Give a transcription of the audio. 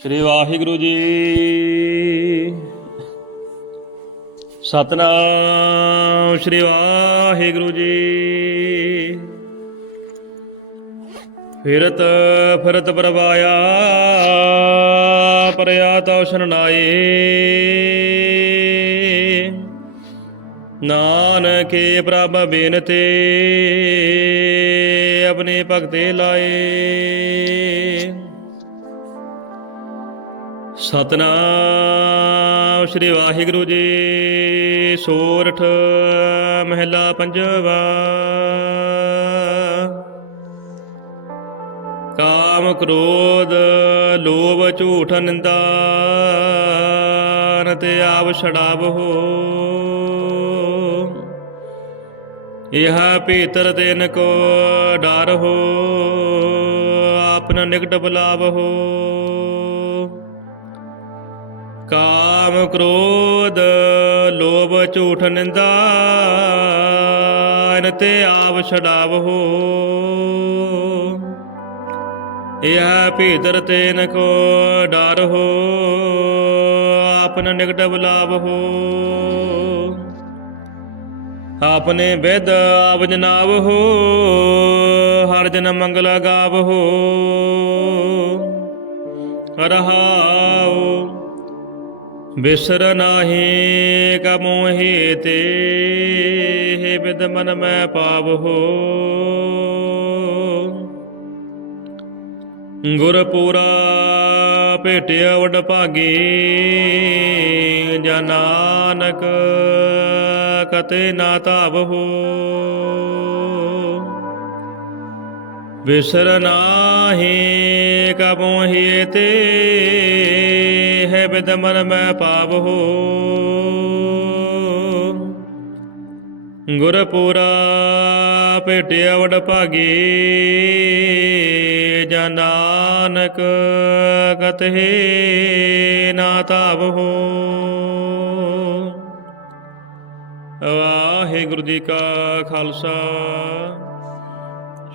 ਸ੍ਰੀ ਵਾਹਿਗੁਰੂ ਜੀ। ਸਤਨਾਮ ਸ੍ਰੀ ਵਾਹਿਗੁਰੂ ਜੀ। ਫਿਰਤ ਫਿਰਤ ਪ੍ਰਵਾਇਆ, ਪਰਿਆ ਤਉ ਸਰਨਾਏ ਨਾਨਕੇ ਪ੍ਰਭ ਬੇਨਤੇ ਆਪਣੇ ਭਗਤੇ ਲਾਏ। ਸਤਨਾਮ, ਸ੍ਰੀ ਵਾਹਿਗੁਰੂ ਜੀ, ਸੋਰਠ ਮਹਿਲਾ ਪੰਜਵਾ। ਕਾਮ ਕ੍ਰੋਧ, ਲੋਭ ਝੂਠ ਨਿੰਦਾ ਤੇ ਆਪ ਛੜਾਵੋ ਇਹ ਭੀਤਰ ਤੈਨ ਕੋ ਡਰ ਹੋ, ਆਪਨ ਨਿਕਟ ਬੁਲਾਵੋ। ਕਾਮ ਕ੍ਰੋਧ, ਲੋਭ ਝੂਠ ਨਿੰਦਾ ਇਨ ਤੇ ਆਪ ਛਡਾਵੋ। ਇਹ ਭੀਤਰ ਤੈਨ ਕੋ ਡਰ ਹੋ ਆਪਨ ਨਿਕਟ ਬੁਲਾਵੋ। ਆਪਨੇ ਵਿਦ ਆਪ ਜਨਾਵ ਹੋ ਹਰ ਜਨ ਮੰਗਲ ਗਾਵ। ਹੋ ਰਹਾਉ ਬਿਸਰ ਨਾਹੀ ਕਮੋਹੀ ਤੇ, ਹੈ ਬਿਦ ਮਨ ਮੈਂ ਪਾਵ ਹੋ। ਗੁਰ ਪੂਰਾ ਭੇਟਿਆ ਵਡ ਭਾਗੀ, ਜਾਂ ਨਾਨਕ ਕਤੇ ਨਾ ਧਾਵ ਹੋ। ਵਿਸਰ ਨਾਹੀ ਕਬੋਹਿ ਤੇ ਹੈ ਬਿਦ ਮਨ ਮੈਂ ਪਾਵ ਹੋ। ਗੁਰ ਪੂਰਾ ਭੇਟਿਆ ਵਡ ਭਾਗੀ ਜਾਂ ਨਾਨਕ ਕਤਹਿ ਨਾ ਧਾਵ ਹੋ। ਵਾਹਿਗੁਰੂ ਜੀ ਕਾ ਖਾਲਸਾ।